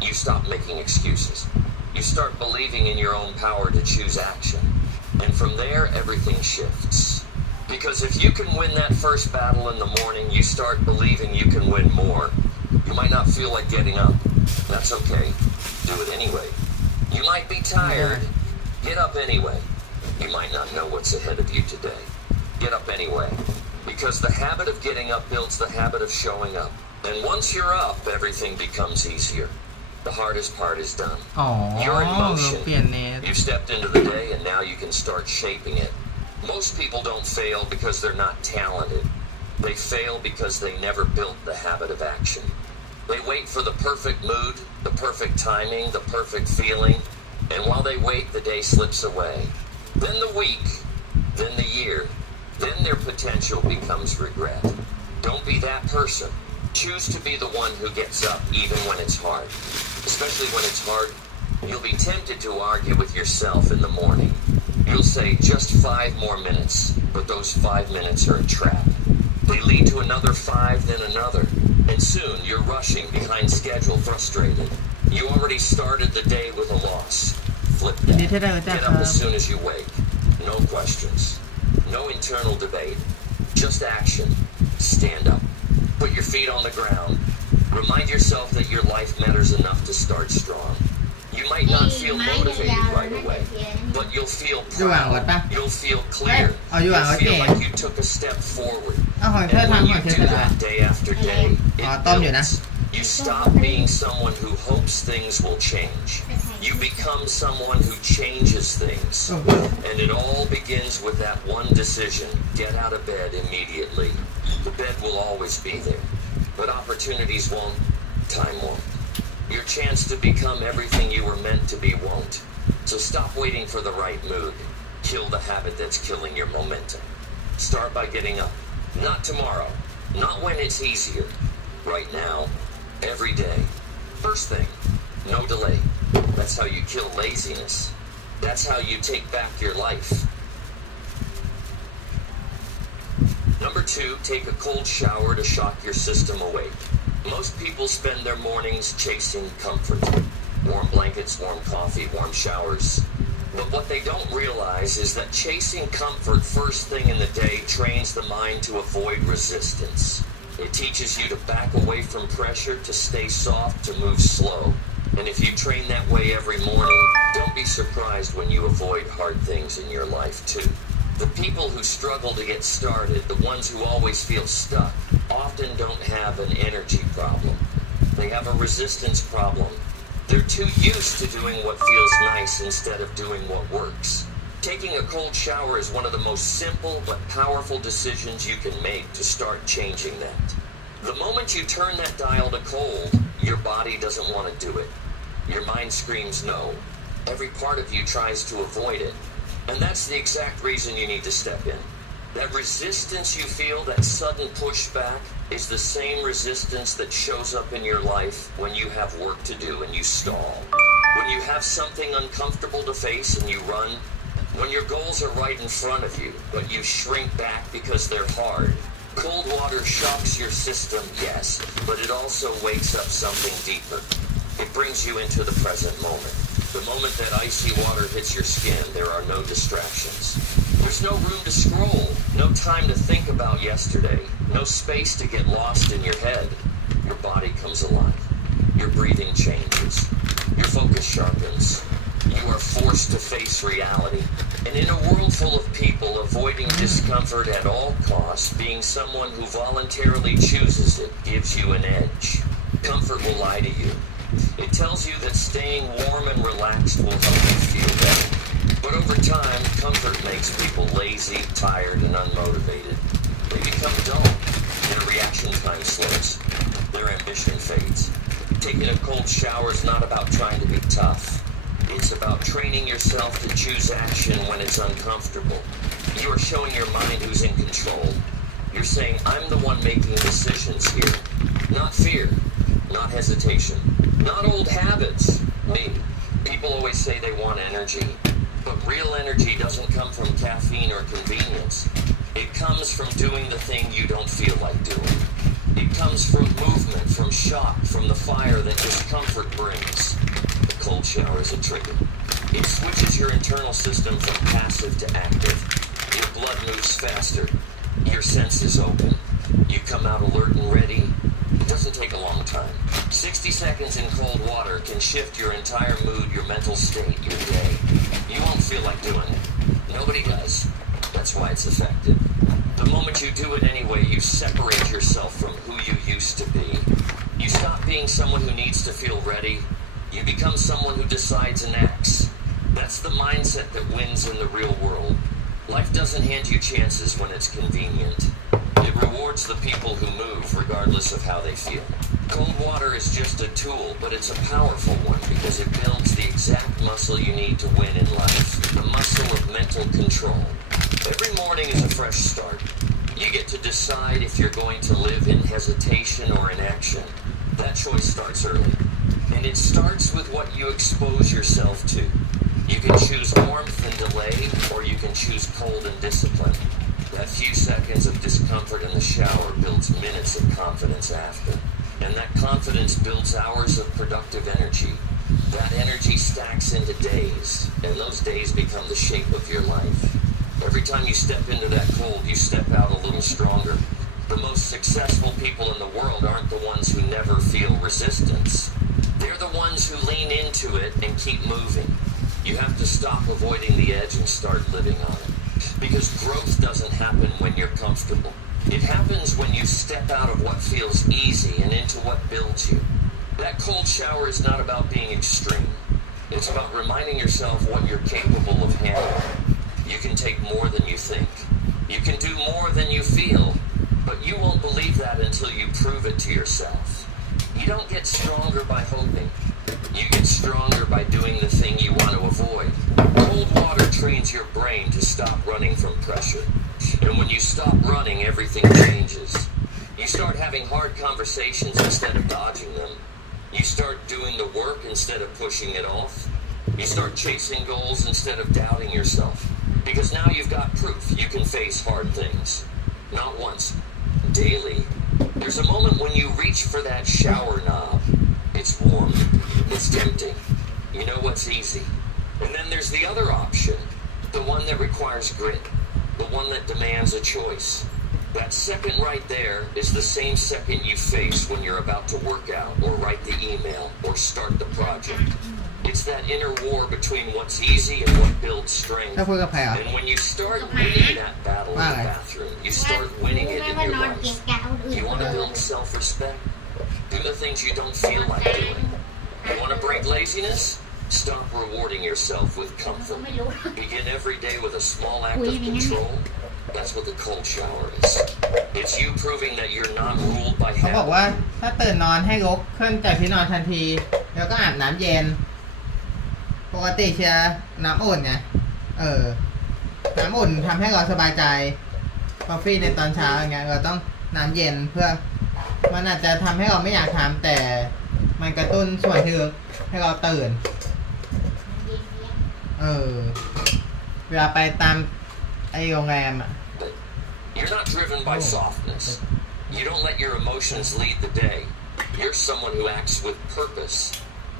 You stop making excuses. You start believing in your own power to choose action. And from there, everything shifts. Because if you can win that first battle in the morning, you start believing you can win more. You might not feel like getting up. That's okay. Do it anyway. You might be tired. Get up anyway. You might not know what's ahead of you today. Get up anyway. Because the habit of getting up builds the habit of showing up. And once you're up, everything becomes easier. The hardest part is done. You're in motion. You've stepped into the day and now you can start shaping it. Most people don't fail because they're not talented. They fail because they never built the habit of action. They wait for the perfect mood, the perfect timing, the perfect feeling, and while they wait, the day slips away. Then the week, then the year, then their potential becomes regret. Don't be that person. Choose to be the one who gets up even when it's hard. Especially when it's hard, you'll be tempted to argue with yourself in the morning. You'll say, just 5 more minutes, but those 5 minutes are a trap. They lead to another 5, then another. And soon, you're rushing behind schedule, frustrated. You already started the day with a loss. Flip that. Get up as soon as you wake. No questions. No internal debate. Just action. Stand up. Put your feet on the ground. Remind yourself that your life matters enough to start strong. You might not feel motivated right away, but you'll feel proud. You'll feel clear. You'll feel like you took a step forward. And when you do that day after day, it builds. You stop being someone who hopes things will change. You become someone who changes things. And it all begins with that one decision. Get out of bed immediately. The bed will always be there. But opportunities won't. Time won't. Your chance to become everything you were meant to be won't. So stop waiting for the right mood. Kill the habit that's killing your momentum. Start by getting up. Not tomorrow. Not when it's easier. Right now. Every day. First thing. No delay. That's how you kill laziness. That's how you take back your life. Number 2, take a cold shower to shock your system awake. Most people spend their mornings chasing comfort. Warm blankets, warm coffee, warm showers. But what they don't realize is that chasing comfort first thing in the day trains the mind to avoid resistance. It teaches you to back away from pressure, to stay soft, to move slow. And if you train that way every morning, don't be surprised when you avoid hard things in your life too. The people who struggle to get started, the ones who always feel stuck, often don't have an energy problem. They have a resistance problem. They're too used to doing what feels nice instead of doing what works. Taking a cold shower is one of the most simple but powerful decisions you can make to start changing that. The moment you turn that dial to cold, your body doesn't want to do it. Your mind screams no. Every part of you tries to avoid it. And that's the exact reason you need to step in. That resistance you feel, that sudden pushback, is the same resistance that shows up in your life when you have work to do and you stall. When you have something uncomfortable to face and you run. When your goals are right in front of you, but you shrink back because they're hard. Cold water shocks your system, yes, but it also wakes up something deeper. It brings you into the present moment. The moment that icy water hits your skin, there are no distractions. There's no room to scroll, no time to think about yesterday, no space to get lost in your head. Your body comes alive. Your breathing changes. Your focus sharpens. You are forced to face reality. And in a world full of people avoiding discomfort at all costs, being someone who voluntarily chooses it gives you an edge. Comfort will lie to you. It tells you that staying warm and relaxed will help you feel better. But over time, comfort makes people lazy, tired, and unmotivated. They become dull. Their reaction time slows. Their ambition fades. Taking a cold shower is not about trying to be tough. It's about training yourself to choose action when it's uncomfortable. You are showing your mind who's in control. You're saying, I'm the one making decisions here. Not fear. Not hesitation. Not old habits. Me. People always say they want energy. But real energy doesn't come from caffeine or convenience. It comes from doing the thing you don't feel like doing. It comes from movement, from shock, from the fire that discomfort brings. shower is a trigger. It switches your internal system from passive to active. Your blood moves faster. Your senses open. You come out alert and ready. It doesn't take a long time. 60 seconds in cold water can shift your entire mood, your mental state, your day. You won't feel like doing it. Nobody does. That's why it's effective. The moment you do it anyway, you separate yourself from who you used to be. You stop being someone who needs to feel ready. You become someone who decides and acts. That's the mindset that wins in the real world. Life doesn't hand you chances when it's convenient. It rewards the people who move regardless of how they feel. Cold water is just a tool, but it's a powerful one because it builds the exact muscle you need to win in life, the muscle of mental control. Every morning is a fresh start. You get to decide if you're going to live in hesitation or in action. That choice starts early. And it starts with what you expose yourself to. You can choose warmth and delay, or you can choose cold and discipline. That few seconds of discomfort in the shower builds minutes of confidence after. And that confidence builds hours of productive energy. That energy stacks into days, and those days become the shape of your life. Every time you step into that cold, you step out a little stronger. The most successful people in the world aren't the ones who never feel resistance. They're the ones who lean into it and keep moving. You have to stop avoiding the edge and start living on it. Because growth doesn't happen when you're comfortable. It happens when you step out of what feels easy and into what builds you. That cold shower is not about being extreme. It's about reminding yourself what you're capable of handling. You can take more than you think. You can do more than you feel. But you won't believe that until you prove it to yourself. You don't get stronger by hoping. You get stronger by doing the thing you want to avoid. Cold water trains your brain to stop running from pressure. And when you stop running, everything changes. You start having hard conversations instead of dodging them. You start doing the work instead of pushing it off. You start chasing goals instead of doubting yourself. Because now you've got proof you can face hard things. Not once, daily. There's a moment when you reach for that shower knob. It's warm. It's tempting. You know what's easy. And then there's the other option. The one that requires grit. The one that demands a choice. That second right there is the same second you face when you're about to work out or write the email or start the project. It's that inner war between what's easy and what builds strength. And when you start winning that battle in the bathroom, you start winning it in your life. You want to build self-respect? Do the things you don't feel like doing. You want to break laziness? Stop rewarding yourself with comfort. Begin every day with a small act of control. That's what the cold shower is. It's you proving that you're not ruled by habit. เขาบอกว่าถ้าตื่นนอนให้ลุกขึ้นจากที่นอนทันทีแล้วก็อาบน้ำเย็นปกติเชียร์น้ำอุ่นไงน้ำอุ่นทำให้เราสบายใจกาแฟในตอนเช้าอย่างเงี้ยเราต้องน้ำเย็นเพื่อมันอาจจะทำให้เราไม่อยากทำแต่มันกระตุ้นส่วนที่ลึกให้เราตื่นเวลาไปตามไอ้โรงแรมอ่ะ You're not driven by softness. You don't let your emotions lead the day. You're someone who acts with purpose.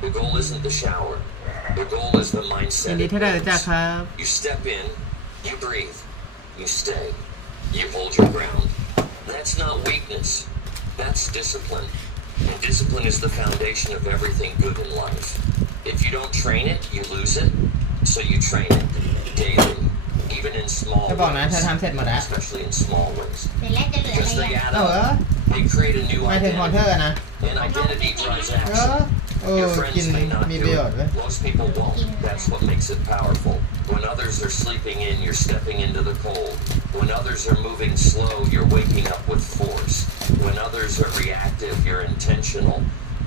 The goal isn't the shower. The goal is the mindset. You step in, you breathe, you stay, you hold your ground. That's not weakness. That's discipline. And discipline is the foundation of everything good in life. If you don't train it, you lose it. So you train it daily, even in small ways, especially in small ways. Because they add up, they create a new identity. And identity drives action. Your friends may not do it. Most people won't. That's what makes it powerful. When others are sleeping in, you're stepping into the cold. When others are moving slow, you're waking up with force. When others are reactive, you're intentional.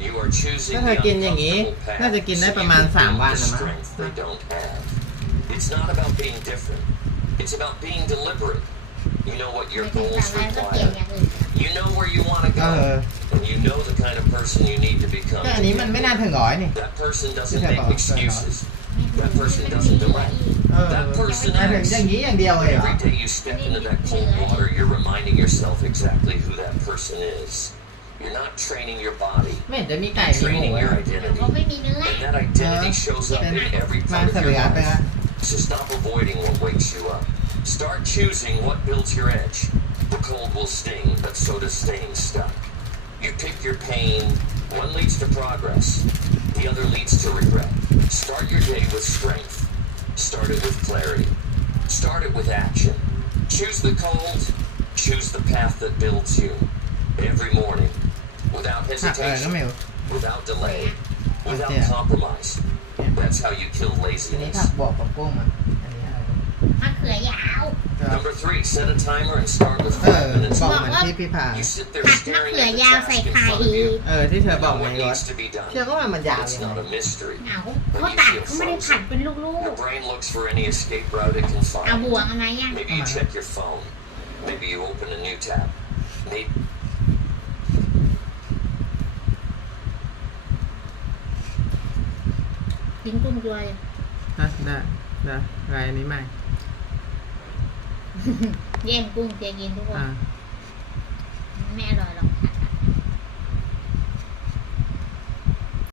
You are choosing the uncomfortable path so you can build the strength they don't have. It's not about being different. It's about being deliberate. You know what your goals require. You know where you want to go. And you know the kind of person you need to become. That person doesn't make excuses. That person doesn't delay. That person acts. Every day you step into that cold water, you're reminding yourself exactly who that person is. You're not training your body. You're training your identity. And that identity Energy shows up in every มา part ส of เวี your ยไปละ life. So stop avoiding what wakes you up. Start choosing what builds your edge. The cold will sting, but so does staying stuck. You pick your pain. One leads to progress. The other leads to regret. Start your day with strength. Start it with clarity. Start it with action. Choose the cold. Choose the path that builds you. Every morning. Without หักอะไรก็ hesitation. ไม่รู้ Without delay. Without Yeah. compromise. That's how you kill อันนี้ laziness. ผักบอกกับกุ้งมันอันนี้อะไร มะเขือยาว Number 3, set a timer and start with เอ 5 อ minutes. บอกเหมือนที่พี่พา You sit there ผัดมะ staring เขือ at the ยาวใส่ task in ไข่ front of you. ที่เธอ You บอก know ใน what รถ needs to be done. เชื่อก็ว่ามันยาว It's อย่าง not ไร a mystery. เอาเขาตัดเขาไม่ได้ผัดเป็นลู Your ก brain looks for any escape route it can ๆ เอา find. บ่วงเอาไหมอ่ะ Maybe you check your phone. Maybe you open a new tab. Maybe กินกุ้งด้วย ฮะได้อะไรอันนี้ใหม่ แย่งกุ้งเจียกินทุกคน อ่า ไม่อร่อยหรอก